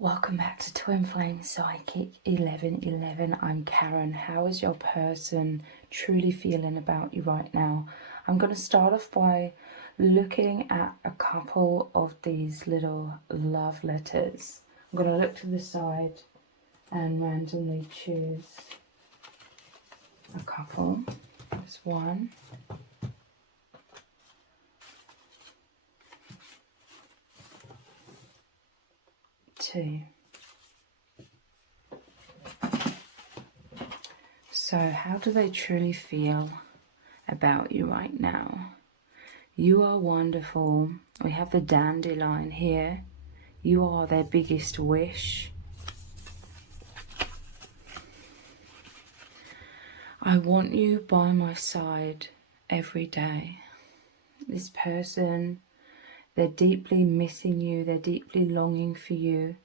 Welcome back to Twin Flame Psychic 1111. I'm Karen. How is your person truly feeling about you right now? I'm going to start off by looking at a couple of these little love letters. I'm going to look to the side and randomly choose a couple. There's one. Two. So how do they truly feel about you right now? You are wonderful. We have the dandelion here. You are their biggest wish. I want you by my side every day. This person, they're deeply missing you. They're deeply longing for you.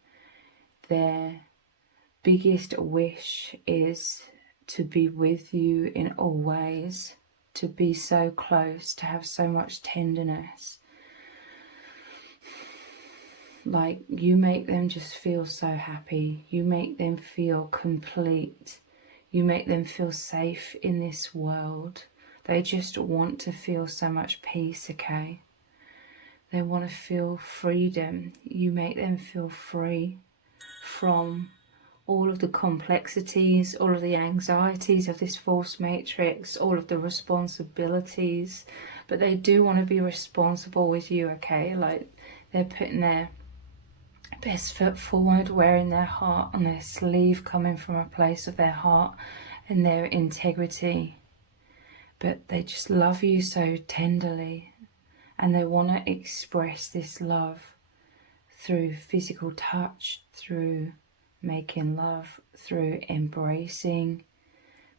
Their biggest wish is to be with you in all ways, to be so close, to have so much tenderness. Like, you make them just feel so happy. You make them feel complete. You make them feel safe in this world. They just want to feel so much peace, okay? They want to feel freedom. You make them feel free from all of the complexities, all of the anxieties of this false matrix, all of the responsibilities. But they do want to be responsible with you, okay? Like, they're putting their best foot forward, wearing their heart on their sleeve, coming from a place of their heart and their integrity. But they just love you so tenderly, and they want to express this love through physical touch, through making love, through embracing.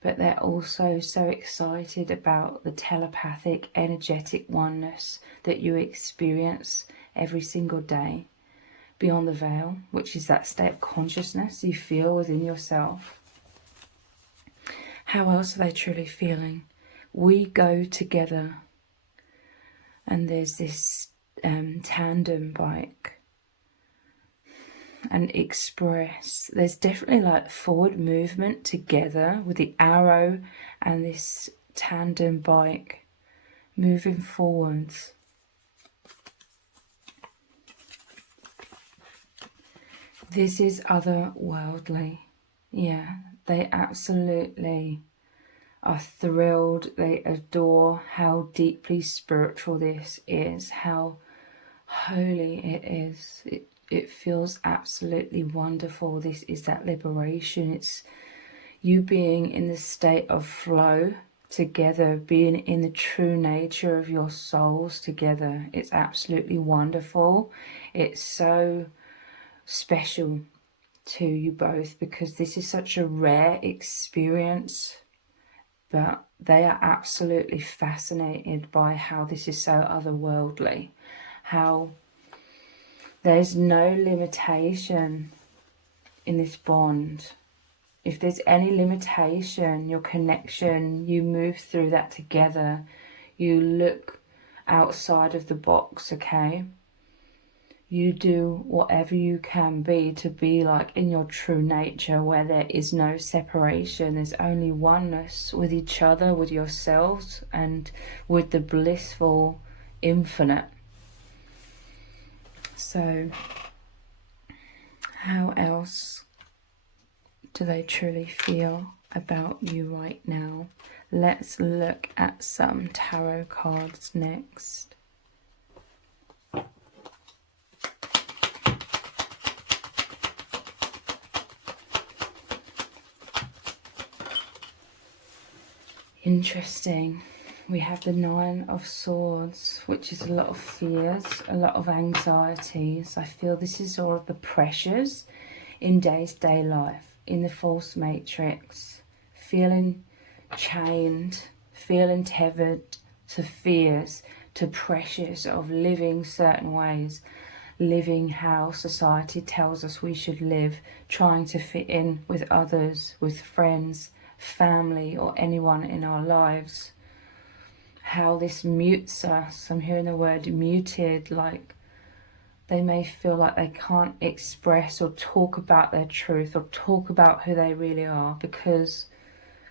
But they're also so excited about the telepathic, energetic oneness that you experience every single day beyond the veil, which is that state of consciousness you feel within yourself. How else are they truly feeling? We go together. And there's this tandem bike and express. There's definitely like forward movement together with the arrow and this tandem bike moving forwards. This is otherworldly. Yeah, they absolutely are thrilled. They adore how deeply spiritual this is, how holy it is. It feels absolutely wonderful. This is that liberation. It's you being in the state of flow together, being in the true nature of your souls together. It's absolutely wonderful. It's so special to you both because this is such a rare experience. But they are absolutely fascinated by how this is so otherworldly, how there's no limitation in this bond. If there's any limitation, your connection, you move through that together. You look outside of the box, okay? You do whatever you can be to be like in your true nature, where there is no separation. There's only oneness with each other, with yourselves, and with the blissful infinite. So how else do they truly feel about you right now? Let's look at some tarot cards next. Interesting. We have the Nine of Swords, which is a lot of fears, a lot of anxieties. I feel this is all of the pressures in day-to-day life, in the false matrix, feeling chained, feeling tethered to fears, to pressures of living certain ways, living how society tells us we should live, trying to fit in with others, with friends, family, or anyone in our lives. How this mutes us. I'm hearing the word muted, like They may feel like they can't express or talk about their truth or talk about who they really are, because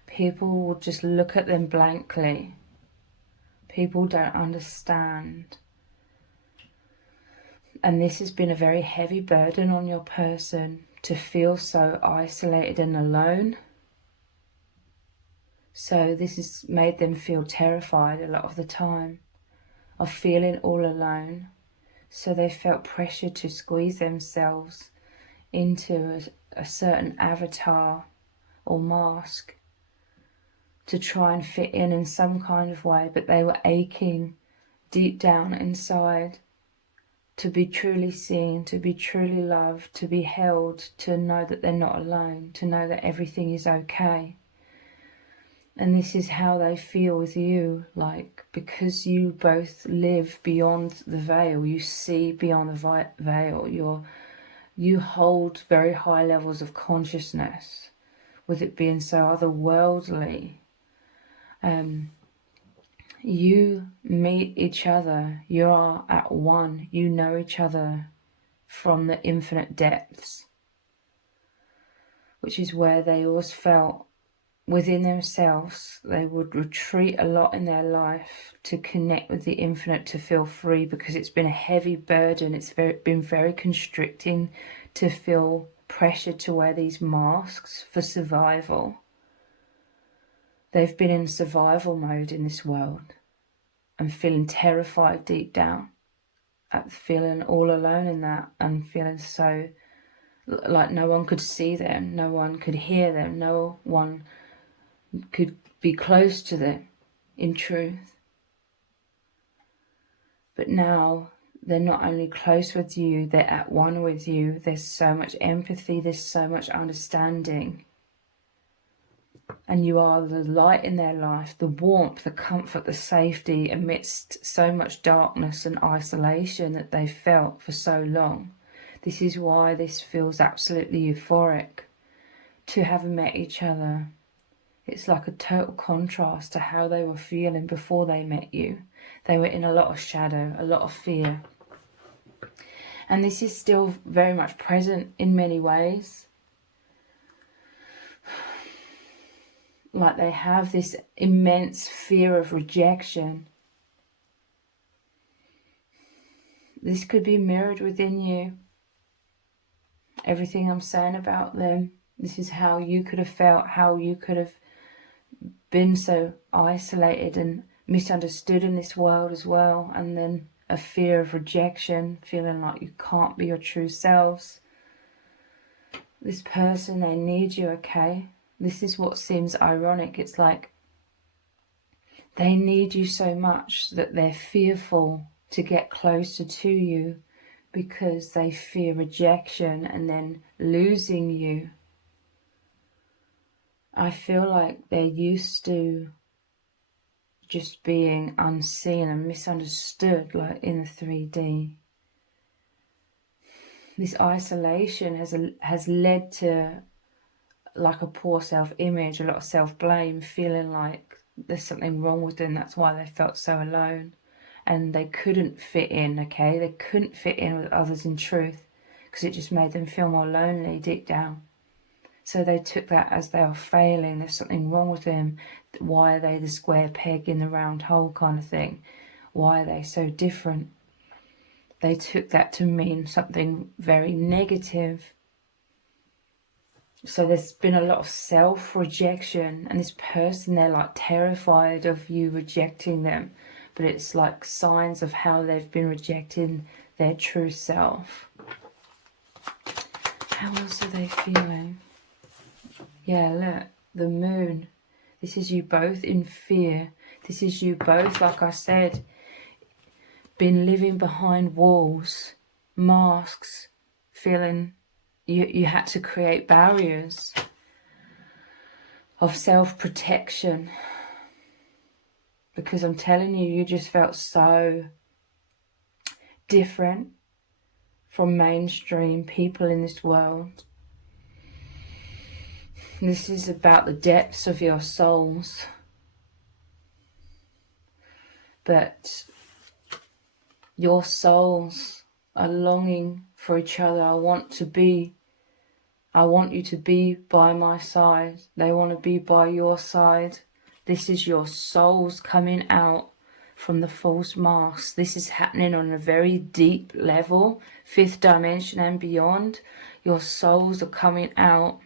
people will just look at them blankly. People don't understand. And this has been a very heavy burden on your person, to feel so isolated and alone. So this has made them feel terrified a lot of the time of feeling all alone. So they felt pressure to squeeze themselves into a certain avatar or mask to try and fit in some kind of way, but they were aching deep down inside to be truly seen, to be truly loved, to be held, to know that they're not alone, to know that everything is okay. And this is how they feel with you, like, because you both live beyond the veil, you see beyond the veil, you hold very high levels of consciousness, with it being so otherworldly. You meet each other, you are at one, you know each other from the infinite depths, which is where they always felt within themselves. They would retreat a lot in their life to connect with the infinite, to feel free, because it's been a heavy burden. It's been very constricting to feel pressure to wear these masks for survival. They've been in survival mode in this world and feeling terrified deep down, at feeling all alone in that, and feeling so like no one could see them, no one could hear them, no one could be close to them in truth. But now they're not only close with you, they're at one with you. There's so much empathy, there's so much understanding. And you are the light in their life, the warmth, the comfort, the safety amidst so much darkness and isolation that they've felt for so long. This is why this feels absolutely euphoric to have met each other. It's like a total contrast to how they were feeling before they met you. They were in a lot of shadow, a lot of fear. And this is still very much present in many ways. Like they have this immense fear of rejection. This could be mirrored within you. Everything I'm saying about them, this is how you could have felt, how you could have been so isolated and misunderstood in this world as well. And then a fear of rejection, feeling like you can't be your true selves. This person, they need you, okay? This is what seems ironic. It's like they need you so much that they're fearful to get closer to you, because they fear rejection and then losing you. I feel like they're used to just being unseen and misunderstood, like in the 3D. This isolation has led to like a poor self-image, a lot of self-blame, feeling like there's something wrong with them. That's why they felt so alone. And they couldn't fit in, okay? They couldn't fit in with others in truth, because it just made them feel more lonely deep down. So they took that as they are failing, there's something wrong with them. Why are they the square peg in the round hole kind of thing? Why are they so different? They took that to mean something very negative. So there's been a lot of self-rejection, and this person, they're like terrified of you rejecting them. But it's like signs of how they've been rejecting their true self. How else are they feeling? Yeah, look, the moon. This is you both in fear. This is you both, like I said, been living behind walls, masks, feeling you had to create barriers of self-protection. Because I'm telling you, you just felt so different from mainstream people in this world. This is about the depths of your souls. But your souls are longing for each other. I want you to be by my side. They want to be by your side. This is your souls coming out from the false mask. This is happening on a very deep level, 5th dimension and beyond. Your souls are coming out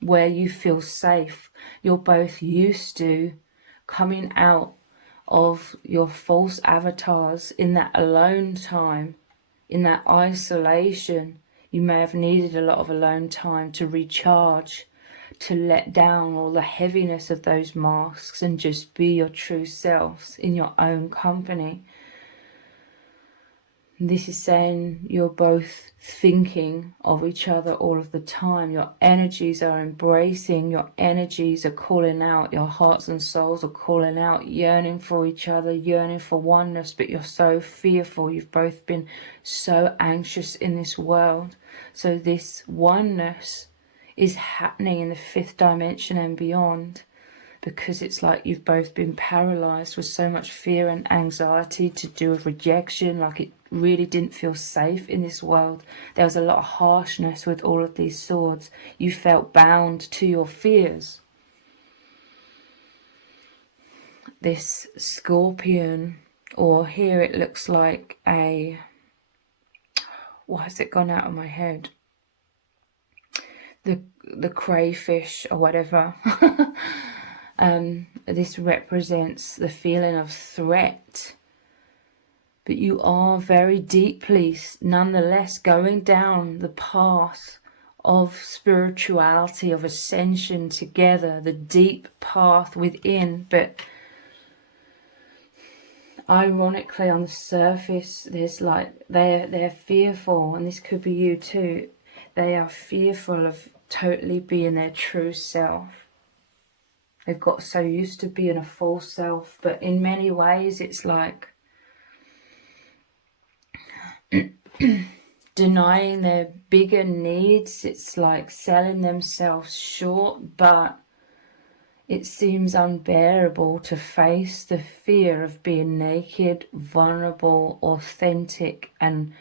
where you feel safe. You're both used to coming out of your false avatars in that alone time, in that isolation. You may have needed a lot of alone time to recharge, to let down all the heaviness of those masks and just be your true selves in your own company. This is saying you're both thinking of each other all of the time. Your energies are embracing, your energies are calling out, your hearts and souls are calling out, yearning for each other, yearning for oneness, but you're so fearful. You've both been so anxious in this world. So this oneness is happening in the 5th dimension and beyond, because it's like you've both been paralyzed with so much fear and anxiety to do with rejection, like it really didn't feel safe in this world. There was a lot of harshness with all of these swords. You felt bound to your fears. This scorpion, or here it looks like a, why has it gone out of my head? The crayfish or whatever. This represents the feeling of threat. But you are very deeply, nonetheless, going down the path of spirituality, of ascension together, the deep path within. But ironically, on the surface, there's like, they're fearful, and this could be you too. They are fearful of totally being their true self. They've got so used to being a false self, but in many ways it's like denying their bigger needs. It's like selling themselves short, but it seems unbearable to face the fear of being naked, vulnerable, authentic, and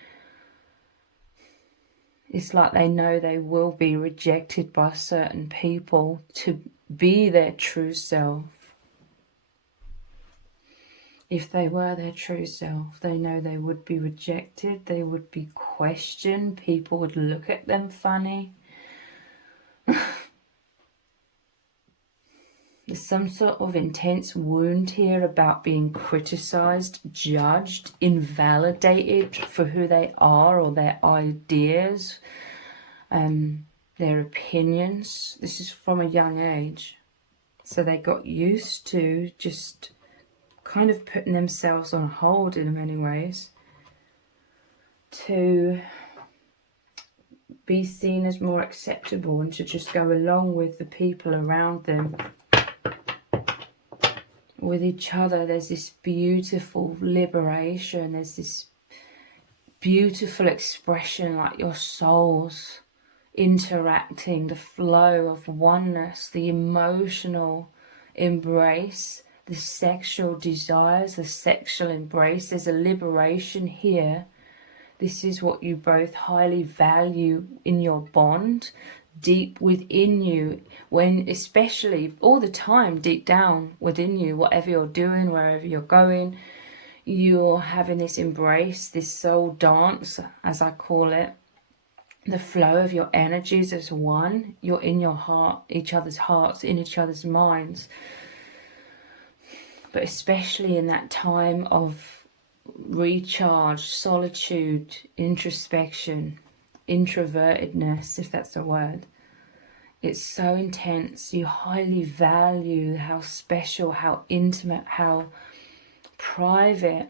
it's like they know they will be rejected by certain people to be their true self. If they were their true self, they know they would be rejected, they would be questioned, people would look at them funny. There's some sort of intense wound here about being criticized, judged, invalidated for who they are or their ideas, their opinions. This is from a young age. So they got used to just kind of putting themselves on hold in many ways to be seen as more acceptable and to just go along with the people around them. With each other, there's this beautiful liberation, there's this beautiful expression, like your souls interacting, the flow of oneness, the emotional embrace, the sexual desires, the sexual embrace. There's a liberation here. This is what you both highly value in your bond, deep within you, when especially all the time deep down within you, whatever you're doing, wherever you're going, you're having this embrace, this soul dance, as I call it, the flow of your energies as one. You're in your heart, each other's hearts, in each other's minds. But especially in that time of recharge, solitude, introspection, introvertedness, if that's a word. It's so intense. You highly value how special, how intimate, how private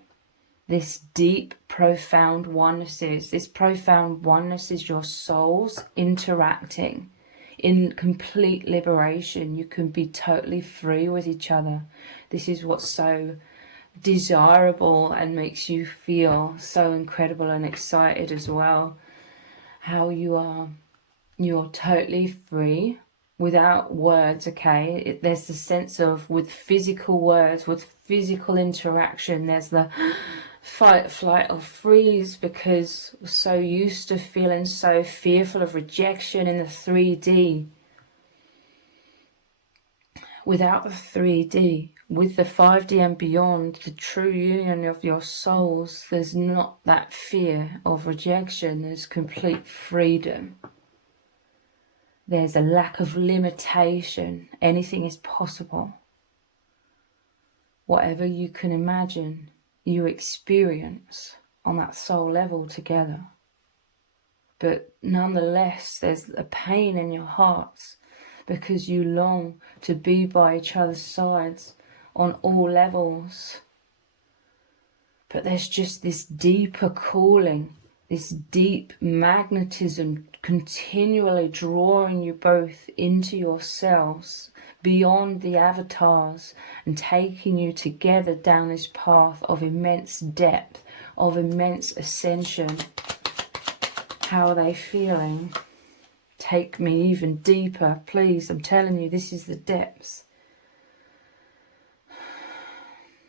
this deep, profound oneness is. This profound oneness is your souls interacting in complete liberation. You can be totally free with each other. This is what's so desirable and makes you feel so incredible and excited as well. How you're totally free without words, okay? There's the sense of, with physical words, with physical interaction, there's the fight, flight or freeze, because we're so used to feeling so fearful of rejection in the 3D. Without the 3D, with the 5D and beyond, the true union of your souls, there's not that fear of rejection. There's complete freedom. There's a lack of limitation. Anything is possible. Whatever you can imagine, you experience on that soul level together. But nonetheless, there's a pain in your hearts because you long to be by each other's sides on all levels. But there's just this deeper calling, this deep magnetism continually drawing you both into yourselves, beyond the avatars, and taking you together down this path of immense depth, of immense ascension. How are they feeling? Take me even deeper, please. I'm telling you, this is the depths.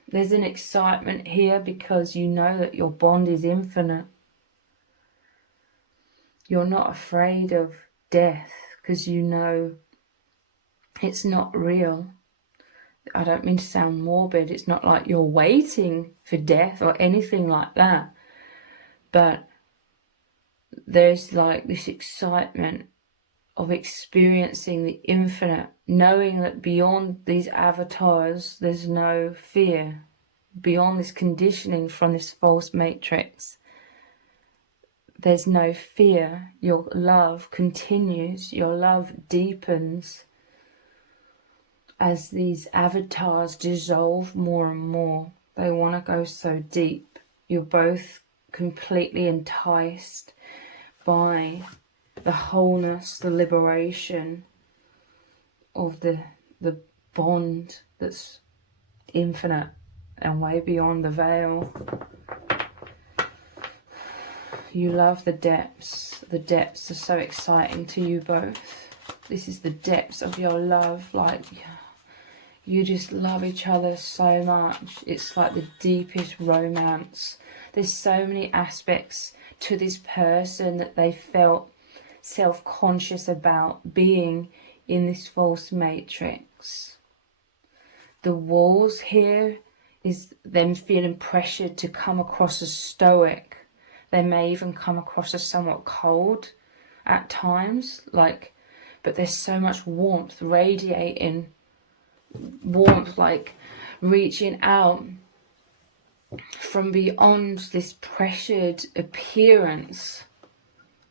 There's an excitement here because you know that your bond is infinite. You're not afraid of death because you know it's not real. I don't mean to sound morbid. It's not like you're waiting for death or anything like that. But there's like this excitement of experiencing the infinite, knowing that beyond these avatars there's no fear, beyond this conditioning from this false matrix there's no fear. Your love continues, your love deepens as these avatars dissolve more and more. They want to go so deep. You're both completely enticed by the wholeness, the liberation of the bond that's infinite and way beyond the veil. You love the depths. The depths are so exciting to you both. This is the depths of your love. Like, you just love each other so much. It's like the deepest romance. There's so many aspects to this person that they felt self-conscious about being in this false matrix. The walls here is them feeling pressured to come across as stoic. They may even come across as somewhat cold at times, but there's so much warmth radiating, like reaching out from beyond this pressured appearance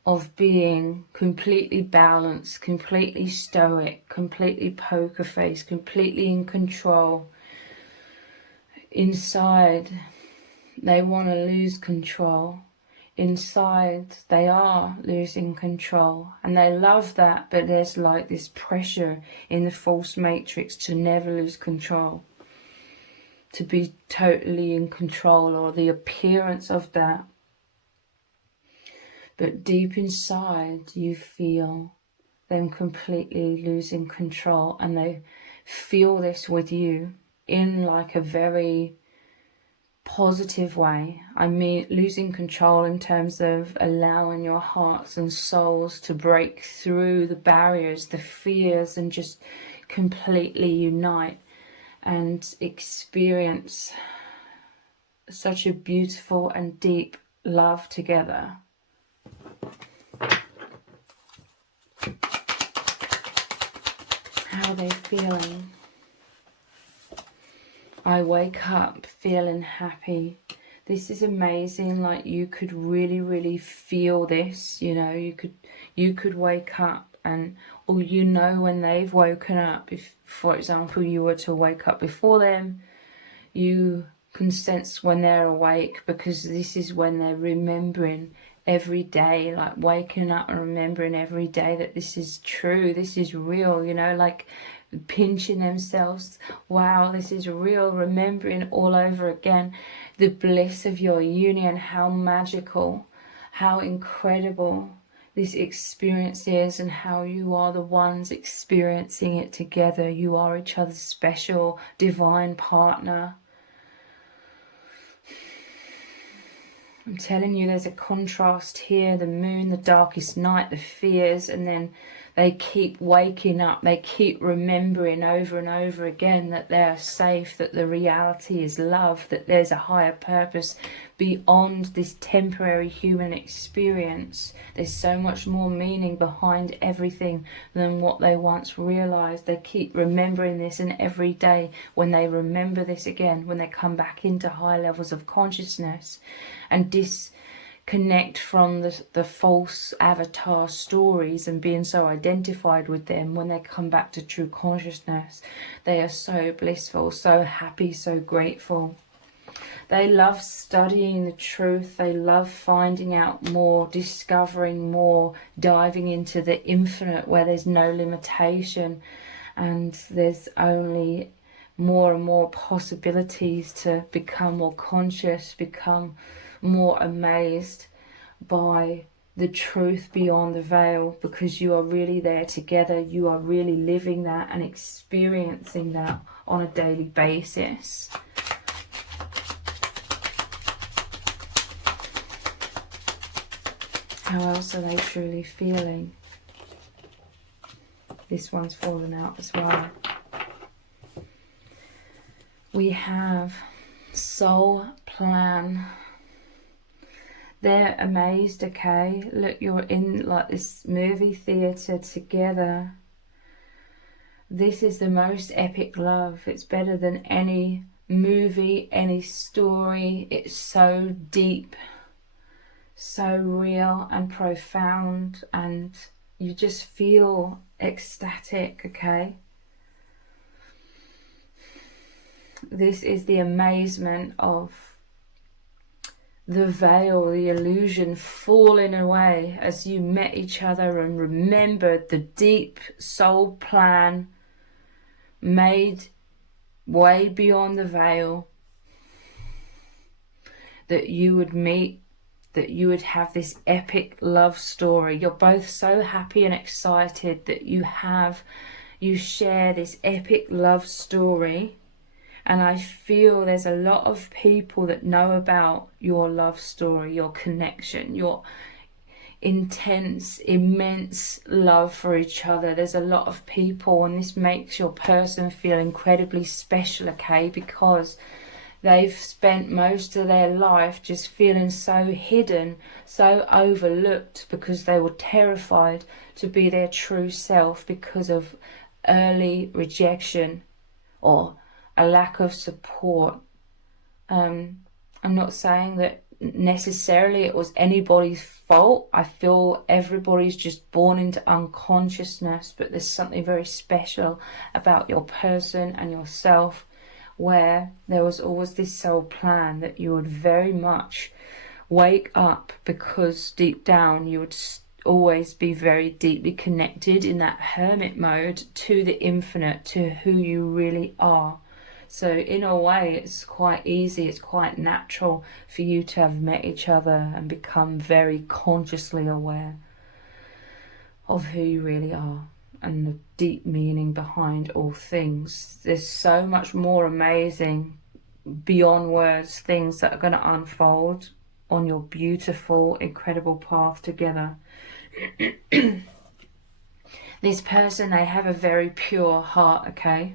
of being completely balanced, completely stoic, completely poker face, completely in control. Inside, they want to lose control. Inside, they are losing control, and they love that, but there's like this pressure in the false matrix to never lose control, to be totally in control, or the appearance of that. But deep inside, you feel them completely losing control, and they feel this with you in like a very positive way. I mean, losing control in terms of allowing your hearts and souls to break through the barriers, the fears, and just completely unite and experience such a beautiful and deep love together. How are they feeling? I wake up feeling happy. This is amazing. Like, you could really, really feel this. You know, you could wake up or when they've woken up. If, for example, you were to wake up before them, you can sense when they're awake, because this is when they're remembering every day, like waking up and remembering every day that this is true, this is real, like pinching themselves, wow, this is real, remembering all over again the bliss of your union, how magical, how incredible this experience is, and how you are the ones experiencing it together. You are each other's special divine partner. I'm telling you, there's a contrast here. The moon, the darkest night, the fears, and then they keep waking up. They keep remembering over and over again that they're safe, that the reality is love, that there's a higher purpose beyond this temporary human experience. There's so much more meaning behind everything than what they once realized. They keep remembering this, and every day when they remember this again, when they come back into high levels of consciousness and disconnect from the false avatar stories and being so identified with them, when they come back to true consciousness, they are so blissful, so happy, so grateful. They love studying the truth. They love finding out more, discovering more, diving into the infinite where there's no limitation and there's only more and more possibilities to become more conscious, become more amazed by the truth beyond the veil, because you are really there together. You are really living that and experiencing that on a daily basis. How else are they truly feeling? This one's fallen out as well. We have soul plan. They're amazed, okay? Look, you're in like this movie theatre together. This is the most epic love. It's better than any movie, any story. It's so deep, so real and profound, and you just feel ecstatic, okay? This is the amazement of the veil, the illusion falling away as you met each other and remembered the deep soul plan made way beyond the veil, that you would meet, that you would have this epic love story. You're both so happy and excited that you share this epic love story. And I feel there's a lot of people that know about your love story, your connection, your intense, immense love for each other. There's a lot of people, and this makes your person feel incredibly special, okay? Because they've spent most of their life just feeling so hidden, so overlooked, because they were terrified to be their true self because of early rejection or a lack of support. I'm not saying that necessarily it was anybody's fault. I feel everybody's just born into unconsciousness, but there's something very special about your person and yourself, where there was always this soul plan that you would very much wake up, because deep down you would always be very deeply connected in that hermit mode to the infinite, to who you really are. So in a way it's quite easy, it's quite natural for you to have met each other and become very consciously aware of who you really are and the deep meaning behind all things. There's so much more amazing, beyond words, things that are going to unfold on your beautiful, incredible path together. This person, they have a very pure heart, okay?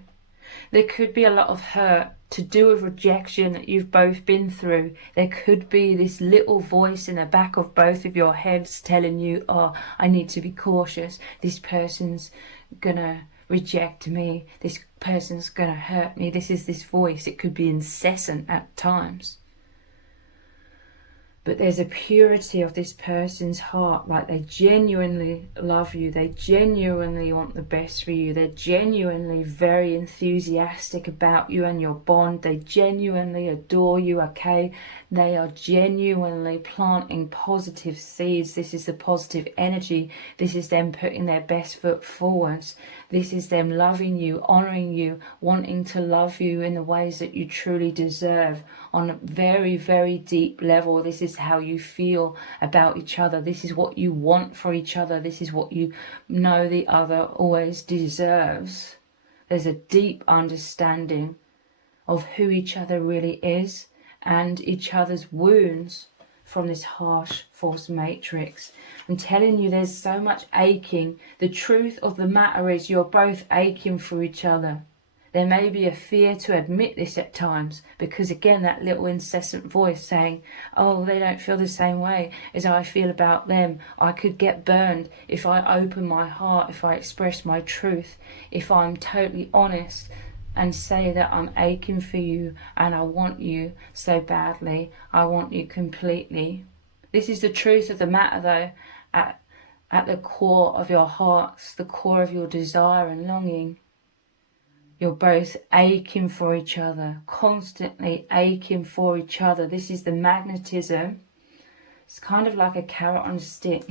There could be a lot of hurt to do with rejection that you've both been through. There could be this little voice in the back of both of your heads telling you, oh, I need to be cautious. This person's gonna reject me. This person's gonna hurt me. This is this voice. It could be incessant at times. But there's a purity of this person's heart, like they genuinely love you, they genuinely want the best for you, they're genuinely very enthusiastic about you and your bond, they genuinely adore you, okay? They are genuinely planting positive seeds. This is the positive energy. This is them putting their best foot forwards. This is them loving you, honouring you, wanting to love you in the ways that you truly deserve on a very, very deep level. This is how you feel about each other. This is what you want for each other. This is what you know the other always deserves. There's a deep understanding of who each other really is and each other's wounds from this harsh, false matrix. I'm telling you, there's so much aching. The truth of the matter is you're both aching for each other. There may be a fear to admit this at times, because again, that little incessant voice saying, oh, they don't feel the same way as I feel about them. I could get burned if I open my heart, if I express my truth, if I'm totally honest and say that I'm aching for you and I want you so badly. I want you completely. This is the truth of the matter though, at the core of your hearts, the core of your desire and longing. You're both aching for each other, constantly aching for each other. This is the magnetism. It's kind of like a carrot on a stick.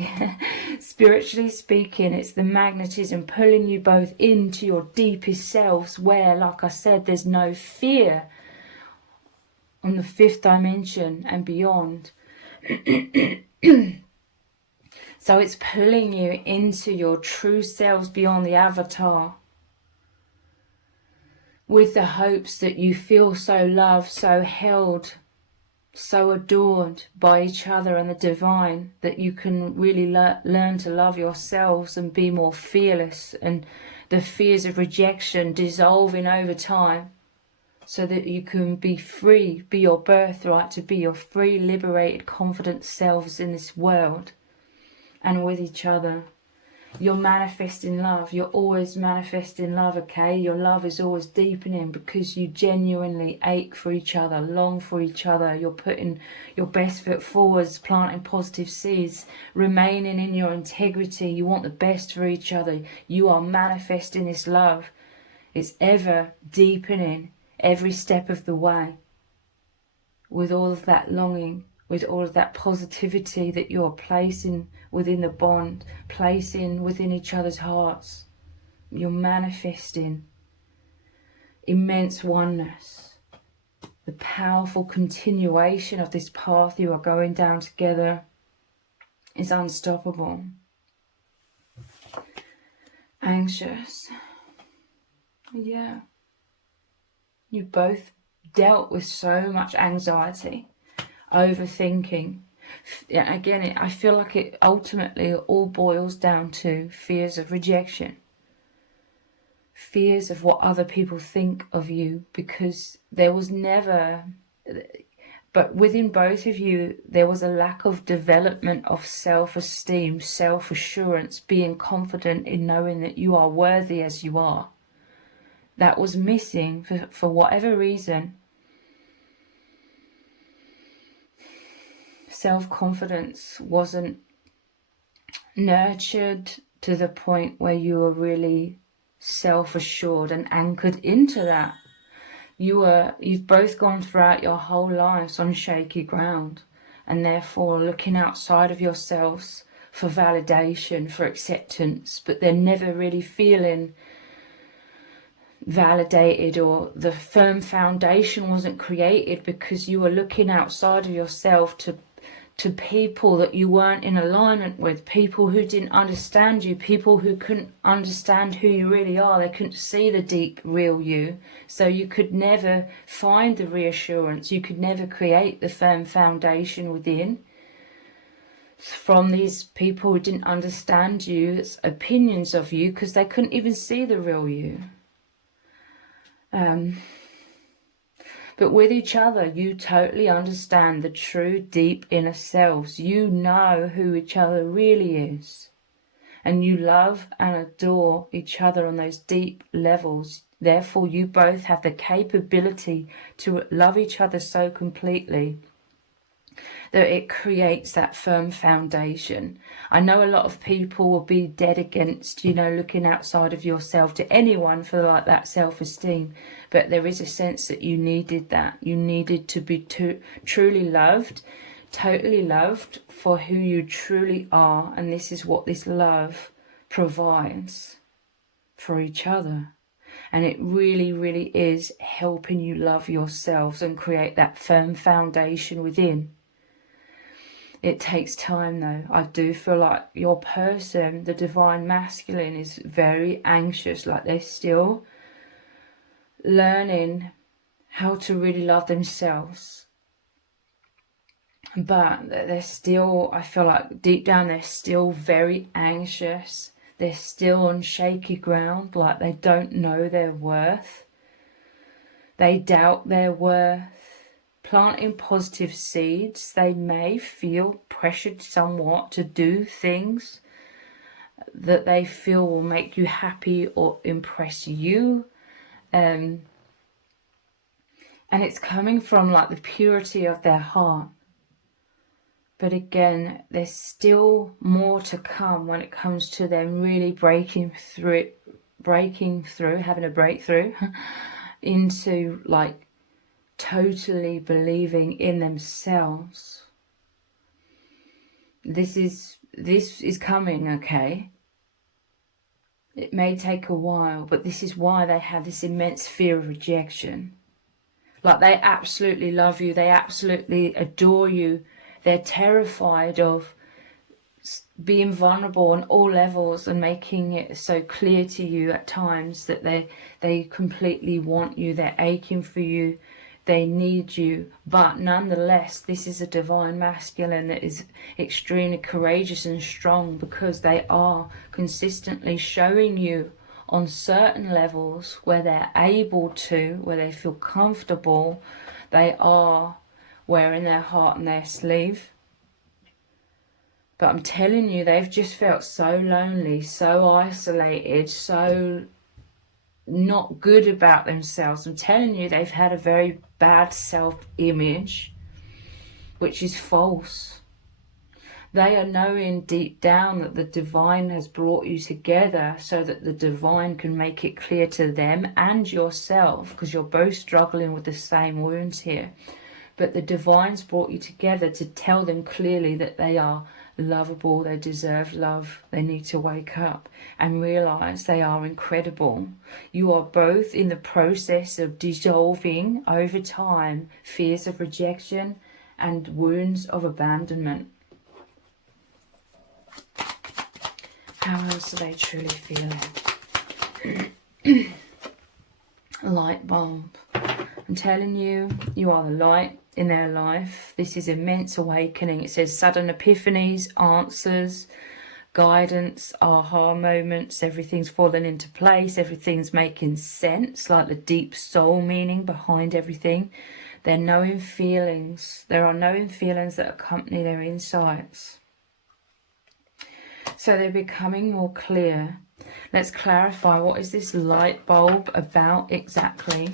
Spiritually speaking, it's the magnetism pulling you both into your deepest selves where, like I said, there's no fear on the 5th dimension and beyond. So it's pulling you into your true selves beyond the avatar, with the hopes that you feel so loved, so held, so adored by each other and the divine, that you can really learn to love yourselves and be more fearless, and the fears of rejection dissolving over time, so that you can be free, be your birthright, to be your free, liberated, confident selves in this world and with each other. You're manifesting love. You're always manifesting love, okay? Your love is always deepening because you genuinely ache for each other, long for each other. You're putting your best foot forwards, planting positive seeds, remaining in your integrity. You want the best for each other. You are manifesting this love. It's ever deepening every step of the way, with all of that longing, with all of that positivity that you're placing within the bond, placing within each other's hearts. You're manifesting immense oneness. The powerful continuation of this path you are going down together is unstoppable. Anxious. Yeah. You both dealt with so much anxiety, overthinking. Again, I feel like it ultimately all boils down to fears of rejection, fears of what other people think of you, because there was never, but within both of you, there was a lack of development of self-esteem, self-assurance, being confident in knowing that you are worthy as you are. That was missing for whatever reason. Self-confidence wasn't nurtured to the point where you were really self-assured and anchored into that. You've both gone throughout your whole lives on shaky ground, and therefore looking outside of yourselves for validation, for acceptance, but they're never really feeling validated, or the firm foundation wasn't created because you were looking outside of yourself to people that you weren't in alignment with, people who didn't understand you, people who couldn't understand who you really are. They couldn't see the deep, real you. So you could never find the reassurance. You could never create the firm foundation within from these people who didn't understand you, opinions of you, because they couldn't even see the real you. But with each other, you totally understand the true deep inner selves. You know who each other really is. And you love and adore each other on those deep levels. Therefore, you both have the capability to love each other so completely that it creates that firm foundation. I know a lot of people will be dead against, looking outside of yourself to anyone for like that self-esteem, but there is a sense that you needed that. You needed to be truly loved, totally loved for who you truly are, and this is what this love provides for each other. And it really, really is helping you love yourselves and create that firm foundation within. It takes time though. I do feel like your person, the divine masculine, is very anxious, like they're still learning how to really love themselves, But they're still, I feel like deep down they're still very anxious. They're still on shaky ground, like they don't know their worth. They doubt their worth. Planting positive seeds, they may feel pressured somewhat to do things that they feel will make you happy or impress you. And it's coming from like the purity of their heart. But again, there's still more to come when it comes to them really breaking through, having a breakthrough into like totally believing in themselves. This is coming, okay? It may take a while, but this is why they have this immense fear of rejection. Like they absolutely love you, they absolutely adore you. They're terrified of being vulnerable on all levels and making it so clear to you at times that they completely want you, they're aching for you, they need you. But nonetheless, this is a divine masculine that is extremely courageous and strong, because they are consistently showing you on certain levels where they're able to, where they feel comfortable, they are wearing their heart on their sleeve. But I'm telling you, they've just felt so lonely, so isolated, so not good about themselves. I'm telling you, they've had a very bad self-image, which is false. They are knowing deep down that the divine has brought you together so that the divine can make it clear to them and yourself, because you're both struggling with the same wounds here. But the divine's brought you together to tell them clearly that they are lovable, they deserve love, they need to wake up and realize they are incredible. You are both in the process of dissolving over time fears of rejection and wounds of abandonment. How else are they truly feeling? Light bulb. I'm telling you, you are the light in their life. This is immense awakening. It says sudden epiphanies, answers, guidance, aha moments. Everything's fallen into place. Everything's making sense, like the deep soul meaning behind everything. They're knowing feelings. There are knowing feelings that accompany their insights. So they're becoming more clear. Let's clarify, what is this light bulb about exactly?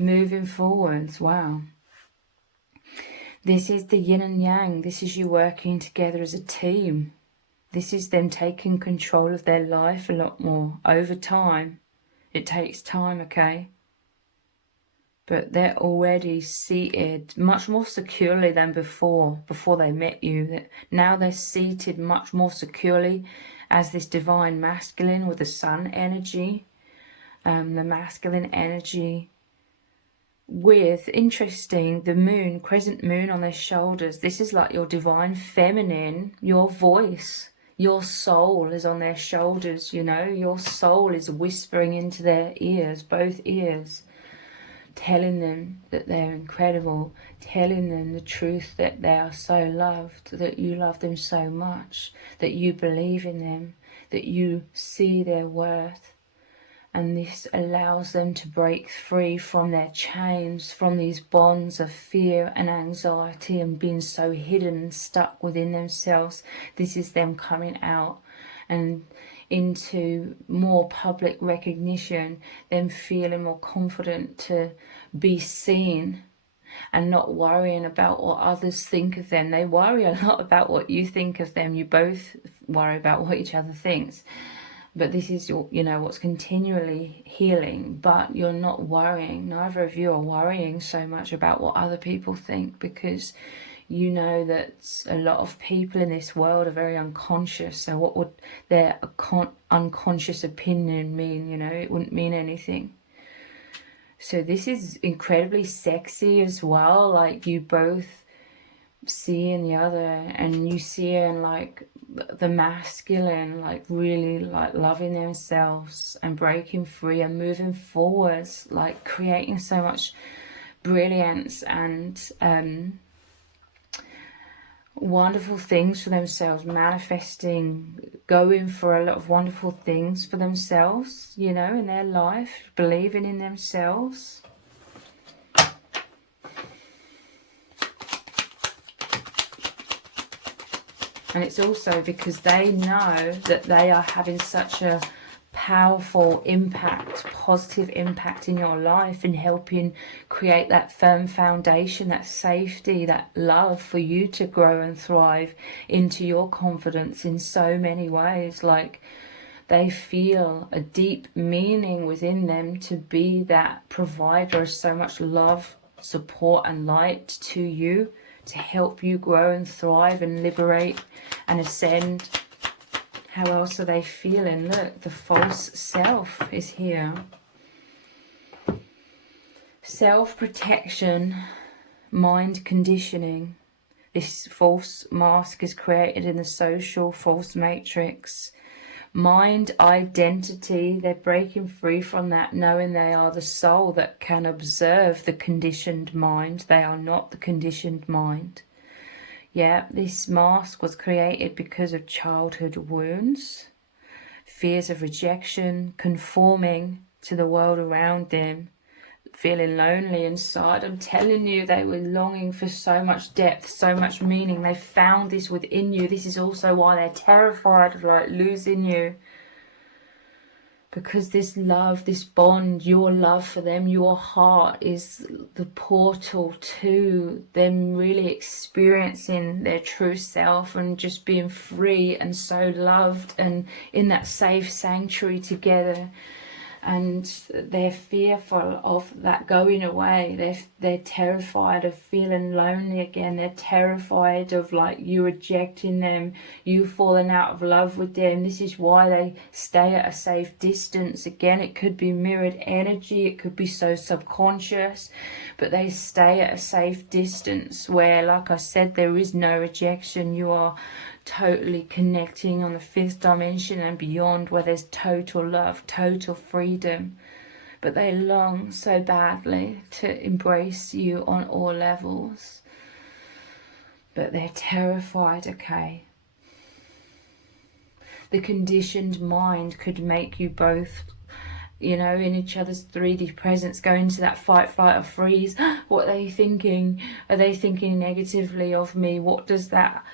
Moving forwards, wow. This is the yin and yang. This is you working together as a team. This is them taking control of their life a lot more over time. It takes time, okay? But they're already seated much more securely than before they met you. Now they're seated much more securely as this divine masculine with the sun energy, the masculine energy with, interesting, the moon, crescent moon on their shoulders. This is like your divine feminine, your voice, your soul is on their shoulders, you know. Your soul is whispering into their ears, both ears, telling them that they're incredible, telling them the truth that they are so loved, that you love them so much, that you believe in them, that you see their worth. And this allows them to break free from their chains, from these bonds of fear and anxiety and being so hidden and stuck within themselves. This is them coming out and into more public recognition, them feeling more confident to be seen and not worrying about what others think of them. They worry a lot about what you think of them. You both worry about what each other thinks. But this is your, you know, what's continually healing, but you're not worrying. Neither of you are worrying so much about what other people think, because you know that a lot of people in this world are very unconscious. So what would their unconscious opinion mean? You know, it wouldn't mean anything. So this is incredibly sexy as well. Like you both seeing the other, and you seeing like the masculine like really like loving themselves and breaking free and moving forwards, like creating so much brilliance and wonderful things for themselves, manifesting, going for a lot of wonderful things for themselves, you know, in their life, believing in themselves. And it's also because they know that they are having such a powerful impact, positive impact in your life, and helping create that firm foundation, that safety, that love for you to grow and thrive into your confidence in so many ways. Like, they feel a deep meaning within them to be that provider of so much love, support and light to you, to help you grow and thrive and liberate and ascend. How else are they feeling? Look, the false self is here. Self-protection, mind conditioning. This false mask is created in the social false matrix. Mind identity, they're breaking free from that, knowing they are the soul that can observe the conditioned mind. They are not the conditioned mind. Yeah, this mask was created because of childhood wounds, fears of rejection, conforming to the world around them, feeling lonely inside. I'm telling you, they were longing for so much depth, so much meaning. They found this within you. This is also why they're terrified of like losing you. Because this love, this bond, your love for them, your heart is the portal to them really experiencing their true self and just being free and so loved and in that safe sanctuary together. And they're fearful of that going away. They're terrified of feeling lonely again. They're terrified of like you rejecting them, you falling out of love with them. This is why they stay at a safe distance. Again, it could be mirrored energy, it could be so subconscious, but they stay at a safe distance where, like I said, there is no rejection. You are totally connecting on the fifth dimension and beyond, where there's total love, total freedom. But they long so badly to embrace you on all levels, but they're terrified. Okay, the conditioned mind could make you both, you know, in each other's 3D presence, go into that fight, flight or freeze. What are they thinking? Are they thinking negatively of me? What does that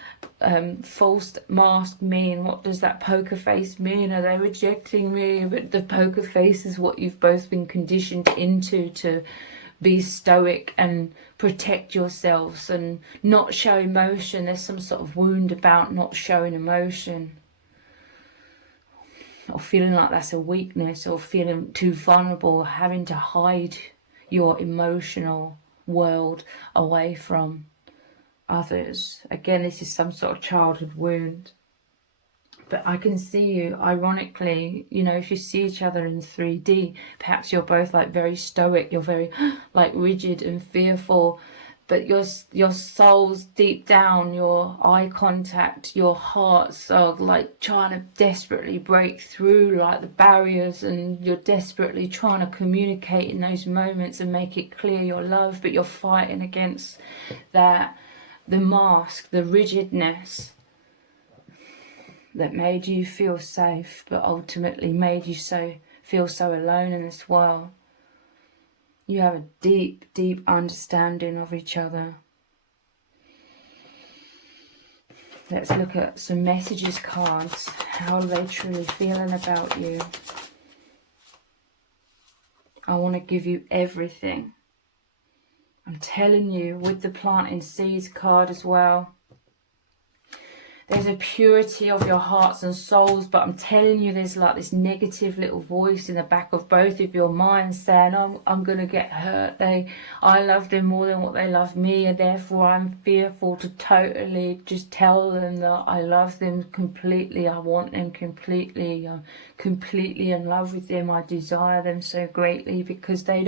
false mask mean? What does that poker face mean? Are they rejecting me? But the poker face is what you've both been conditioned into, to be stoic and protect yourselves and not show emotion. There's some sort of wound about not showing emotion, or feeling like that's a weakness, or feeling too vulnerable, having to hide your emotional world away from others. Again, this is some sort of childhood wound. But I can see you, ironically, you know, if you see each other in 3D, perhaps you're both like very stoic, you're very like rigid and fearful, but your souls deep down, your eye contact, your hearts are like trying to desperately break through like the barriers, and you're desperately trying to communicate in those moments and make it clear your love, but you're fighting against that, the mask, the rigidness that made you feel safe but ultimately made you feel so alone in this world. You have a deep, deep understanding of each other. Let's look at some messages cards. How are they truly feeling about you? I want to give you everything. I'm telling you, with the planting seeds card as well, There's a purity of your hearts and souls, but I'm telling you, there's like this negative little voice in the back of both of your minds saying, I'm going to get hurt. I love them more than what they love me, and therefore I'm fearful to totally just tell them that I love them completely. I want them completely. I'm completely in love with them. I desire them so greatly, because they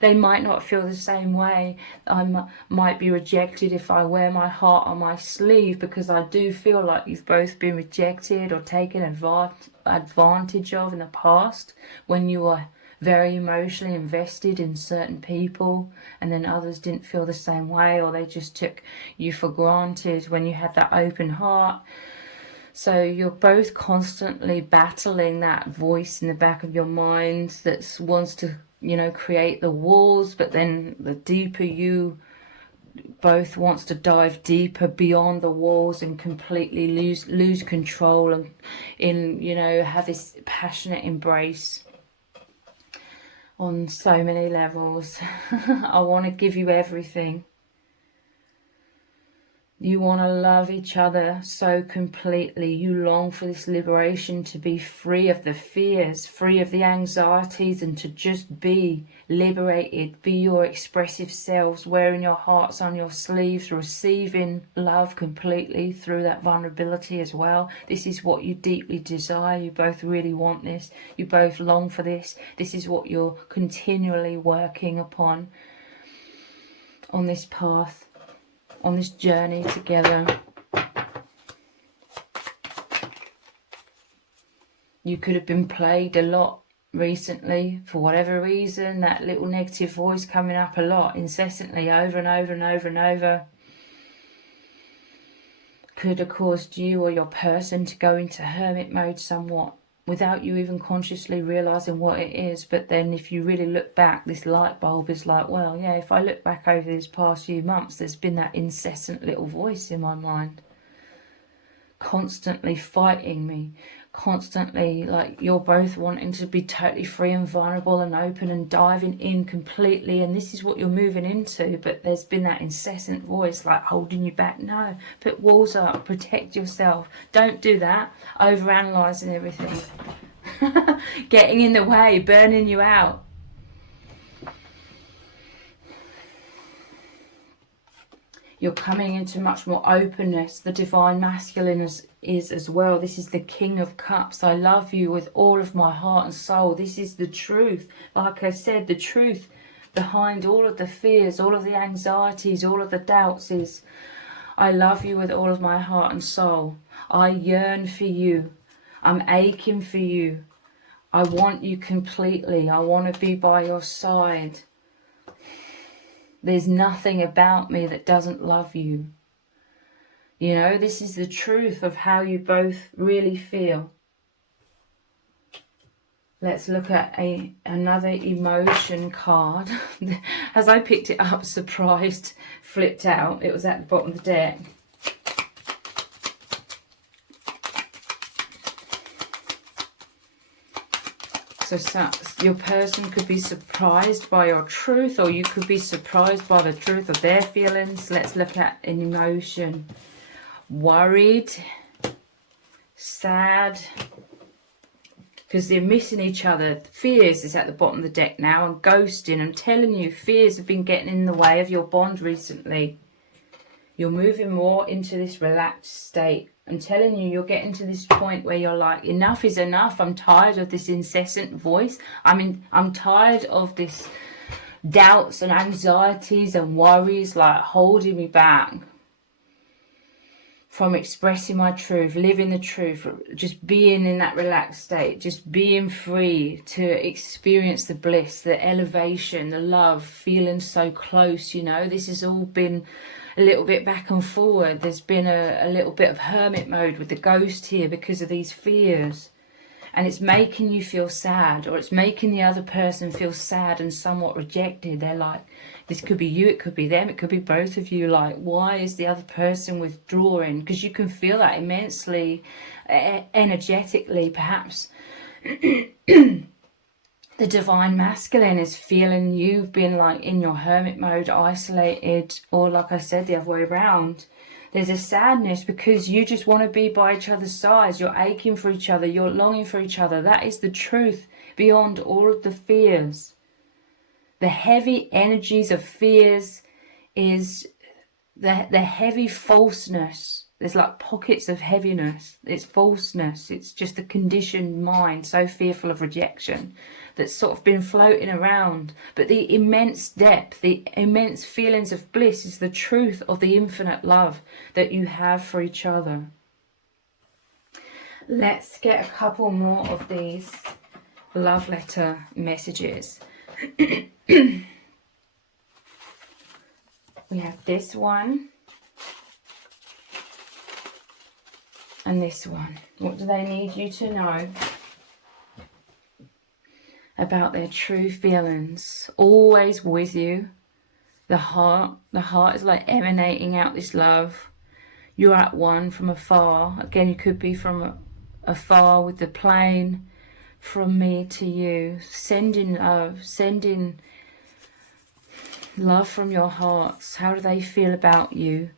might not feel the same way. I might be rejected if I wear my heart on my sleeve, because I do feel like you've both been rejected or taken advantage of in the past when you were very emotionally invested in certain people, and then others didn't feel the same way, or they just took you for granted when you had that open heart. So you're both constantly battling that voice in the back of your mind that wants to, create the walls, but then the deeper you both wants to dive deeper beyond the walls and completely lose control, and have this passionate embrace on so many levels. I want to give you everything. You want to love each other so completely. You long for this liberation, to be free of the fears, free of the anxieties, and to just be liberated. Be your expressive selves, wearing your hearts on your sleeves, receiving love completely through that vulnerability as well. This is what you deeply desire. You both really want this. You both long for this. This is what you're continually working upon on this path, on this journey together. You could have been plagued a lot recently for whatever reason, that little negative voice coming up a lot, incessantly, over and over and over and over, could have caused you or your person to go into hermit mode somewhat, without you even consciously realizing what it is. But then if you really look back, this light bulb is like, well, yeah, if I look back over these past few months, there's been that incessant little voice in my mind, constantly fighting me, constantly, like, you're both wanting to be totally free and vulnerable and open and diving in completely, and this is what you're moving into, but there's been that incessant voice like holding you back. No, put walls up, protect yourself, don't do that, overanalyzing everything, getting in the way, burning you out. You're coming into much more openness. The divine masculine is as well. This is the King of Cups. I love you with all of my heart and soul. This is the truth. Like I said, the truth behind all of the fears, all of the anxieties, all of the doubts is, I love you with all of my heart and soul. I yearn for you. I'm aching for you. I want you completely. I want to be by your side. There's nothing about me that doesn't love you. This is the truth of how you both really feel. Let's look at another emotion card. As I picked it up, surprised, flipped out. It was at the bottom of the deck. So your person could be surprised by your truth, or you could be surprised by the truth of their feelings. Let's look at an emotion. Worried, sad, because they're missing each other. Fears is at the bottom of the deck now, and ghosting. I'm telling you, fears have been getting in the way of your bond recently. You're moving more into this relaxed state. I'm telling you, you're getting to this point where you're like, enough is enough. I'm tired of this incessant voice. I'm tired of this doubts and anxieties and worries like holding me back from expressing my truth, living the truth, just being in that relaxed state, just being free to experience the bliss, the elevation, the love, feeling so close. This has all been a little bit back and forward. There's been a little bit of hermit mode with the ghost here because of these fears, and it's making you feel sad, or it's making the other person feel sad and somewhat rejected. They're like, this could be you, it could be them, it could be both of you. Like, why is the other person withdrawing? Because you can feel that immensely, energetically, perhaps. The divine masculine is feeling you've been like in your hermit mode, isolated, or like I said, the other way around. There's a sadness because you just want to be by each other's sides. You're aching for each other. You're longing for each other. That is the truth beyond all of the fears. The heavy energies of fears is the heavy falseness. There's like pockets of heaviness. It's falseness. It's just a conditioned mind so fearful of rejection that's sort of been floating around. But the immense depth, the immense feelings of bliss is the truth of the infinite love that you have for each other. Let's get a couple more of these love letter messages. We have this one. And this one. What do they need you to know about their true feelings? Always with you. The heart is like emanating out this love. You're at one from afar. Again, you could be from afar with the plane. From me to you. Sending love from your hearts. How do they feel about you?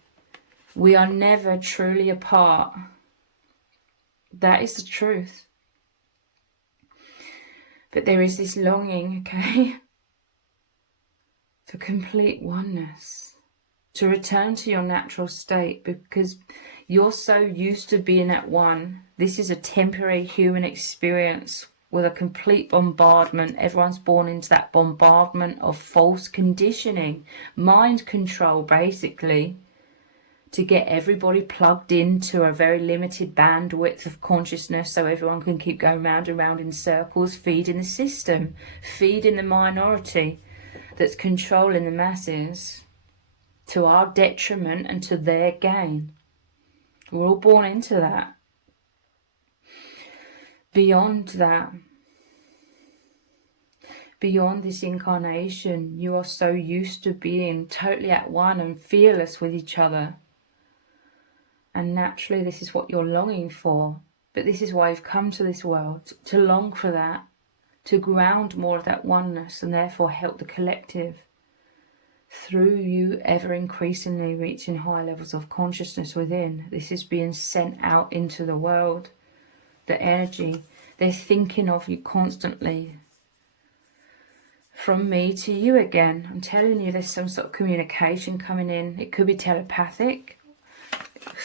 We are never truly apart. That is the truth. But there is this longing, okay, for complete oneness, to return to your natural state, because you're so used to being at one. This is a temporary human experience with a complete bombardment. Everyone's born into that bombardment of false conditioning, mind control, basically, to get everybody plugged into a very limited bandwidth of consciousness so everyone can keep going round and round in circles, feeding the system, feeding the minority that's controlling the masses to our detriment and to their gain. We're all born into that. Beyond that, beyond this incarnation, you are so used to being totally at one and fearless with each other. And naturally, this is what you're longing for. But this is why you've come to this world, to long for that, to ground more of that oneness and therefore help the collective through you ever increasingly reaching high levels of consciousness within. This is being sent out into the world. The energy, they're thinking of you constantly. From me to you again. I'm telling you, there's some sort of communication coming in. It could be telepathic,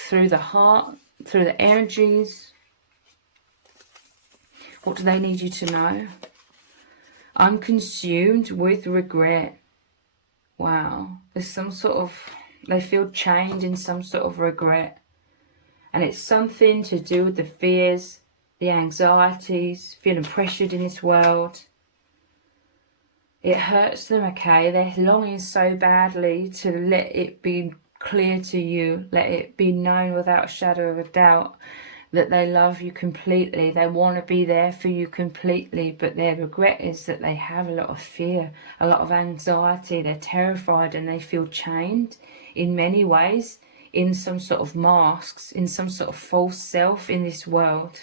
through the heart, through the energies. What do they need you to know? I'm consumed with regret. Wow. There's some sort of, they feel change in some sort of regret. And it's something to do with the fears, the anxieties, feeling pressured in this world. It hurts them, okay? They're longing so badly to let it be clear to you, let it be known without a shadow of a doubt that they love you completely. They want to be there for you completely, but their regret is that they have a lot of fear, a lot of anxiety. They're terrified and they feel chained in many ways, in some sort of masks, in some sort of false self in this world.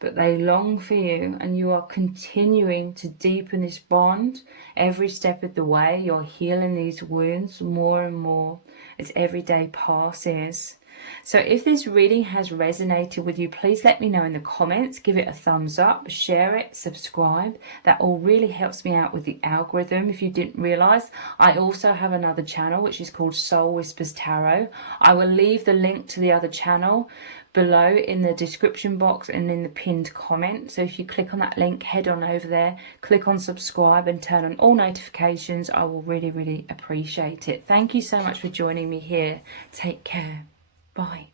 But they long for you, and you are continuing to deepen this bond every step of the way. You're healing these wounds more and more as every day passes. So if this reading has resonated with you, please let me know in the comments. Give it a thumbs up, share it, subscribe. That all really helps me out with the algorithm. If you didn't realize, I also have another channel which is called Soul Whispers Tarot. I will leave the link to the other channel below in the description box and in the pinned comment. So if you click on that link, head on over there, click on subscribe and turn on all notifications. I will really, really appreciate it. Thank you so much for joining me here. Take care. Bye.